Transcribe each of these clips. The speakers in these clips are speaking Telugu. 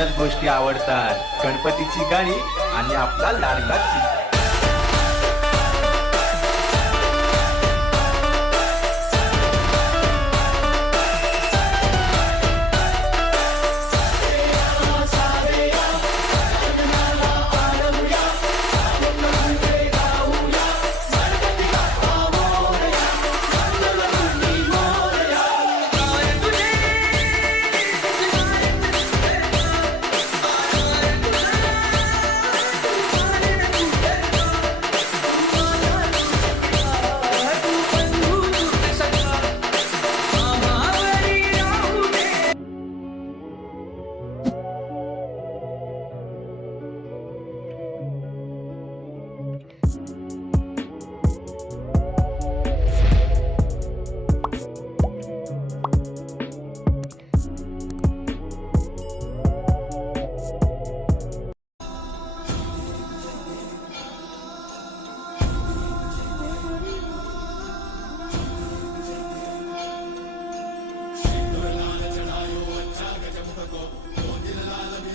म्हणूनच गोष्टी आवडतात. गणपतीची गाणी आणि आपला लाडकाची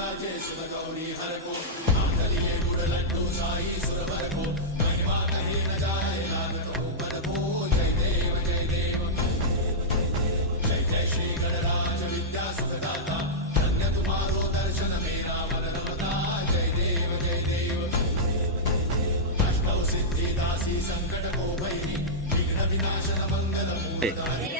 राजेश्वर गौरी जय जय श्री गणराज विद्या दर्शन मेरा जय देव जय अष्टौ सिद्धि संकट को विघ्न विनाशन मंगल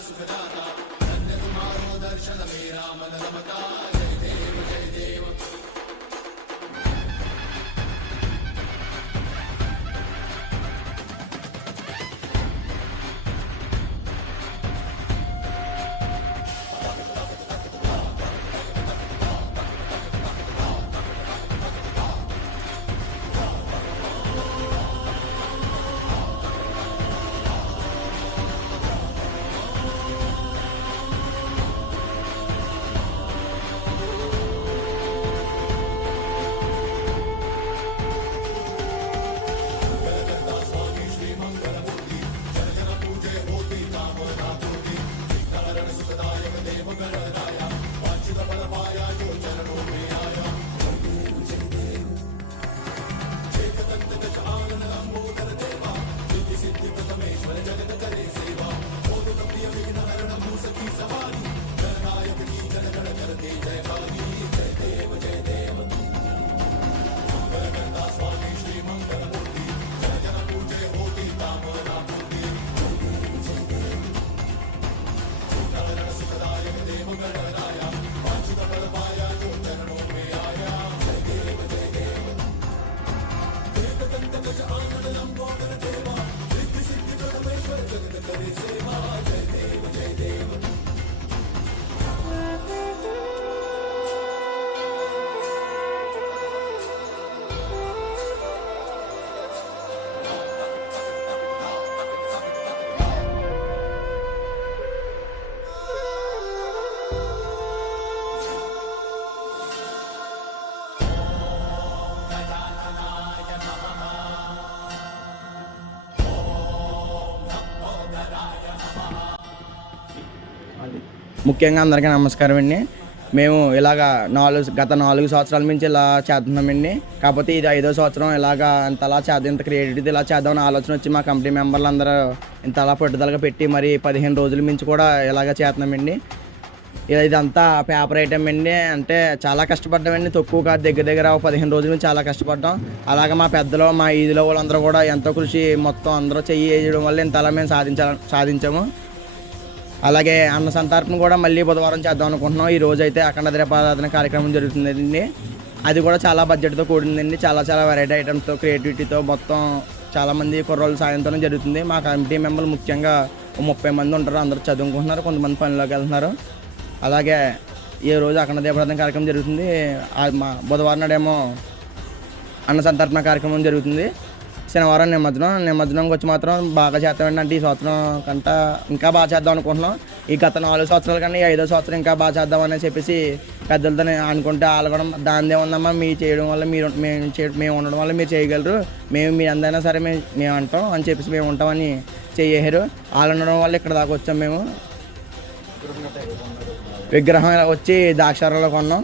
sukhada ముఖ్యంగా అందరికీ నమస్కారం అండి. మేము ఇలాగా నాలుగు గత నాలుగు సంవత్సరాల నుంచి ఇలా చేస్తున్నామండి కాకపోతే ఇది ఐదో సంవత్సరం ఇలాగా ఇంతలా చేద్దాం ఇంత క్రియేటివిటీ ఇలా చేద్దామని ఆలోచన వచ్చి మా కంపెనీ మెంబర్లు అందరూ ఇంతలా పట్టుదలగా పెట్టి మరి పదిహేను రోజుల మించి కూడా ఇలాగ చేస్తున్నామండి ఇలా ఇదంతా పేపర్ ఐటమ్ అండి. అంటే చాలా కష్టపడ్డామండి తక్కువ కాదు దగ్గర దగ్గర ఒక పదిహేను రోజుల నుంచి చాలా కష్టపడ్డాం. అలాగే మా పెద్దలు మా ఈదిలో వాళ్ళందరూ కూడా ఎంతో కృషి మొత్తం అందరూ చెయ్యి వేయడం వల్ల ఇంతలా మేము సాధించాల సాధించాము. అలాగే అన్న సంతర్పణ కూడా మళ్ళీ బుధవారం చేద్దాం అనుకుంటున్నాం. ఈ రోజు అయితే అఖండ దీపారాధన కార్యక్రమం జరుగుతుందండి. అది కూడా చాలా బడ్జెట్తో కూడిందండి. చాలా చాలా వెరైటీ ఐటమ్స్తో క్రియేటివిటీతో మొత్తం చాలామంది కుర్రోళ్ళ సాయంతో జరుగుతుంది. మా కమిటీ మెంబర్లు ముఖ్యంగా ముప్పై మంది ఉంటారు. అందరూ చదువుకుంటున్నారు. కొంతమంది పనిలోకి వెళ్తున్నారు. అలాగే ఈ రోజు అఖండ దీపరాధన కార్యక్రమం జరుగుతుంది. మా బుధవారం నాడేమో అన్న సంతర్పణ కార్యక్రమం జరుగుతుంది. శనివారం నిమజ్జనం. నిమజ్జనంకి వచ్చి మాత్రం బాగా చేస్తామండి. అంటే ఈ సంవత్సరం కంట ఇంకా బాగా చేద్దాం అనుకుంటున్నాం. ఈ గత నాలుగు సంవత్సరాల కన్నా ఈ ఐదో సంవత్సరం ఇంకా బాగా చేద్దామని చెప్పేసి పెద్దలతో అనుకుంటే వాళ్ళు కూడా దానిదే ఉందమ్మా. మీ చేయడం వల్ల మీరు మేము చే మేము ఉండడం వల్ల మీరు చేయగలరు. మేము మీ అందైనా సరే మేము మేము అంటాం అని చెప్పేసి మేము ఉంటామని చేయారు వాళ్ళు ఉండడం వల్ల ఇక్కడ దాకా వచ్చాం మేము. విగ్రహం ఇలా వచ్చి దాక్షారంలో కొన్నాం.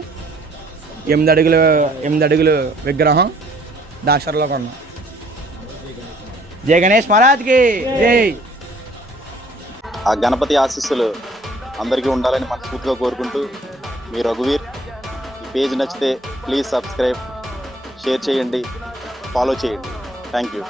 ఎనిమిది అడుగులు ఎనిమిది అడుగులు విగ్రహం దాక్షారంలో కొన్నాం. జయ గణేష్ మహారాజ్కి. జై. ఆ గణపతి ఆశీస్సులు అందరికీ ఉండాలని మనస్ఫూర్తిగా కోరుకుంటూ మీ రఘువీర్ ఈ పేజ్ నచ్చితే ప్లీజ్ సబ్స్క్రైబ్ షేర్ చేయండి ఫాలో చేయండి. Thank you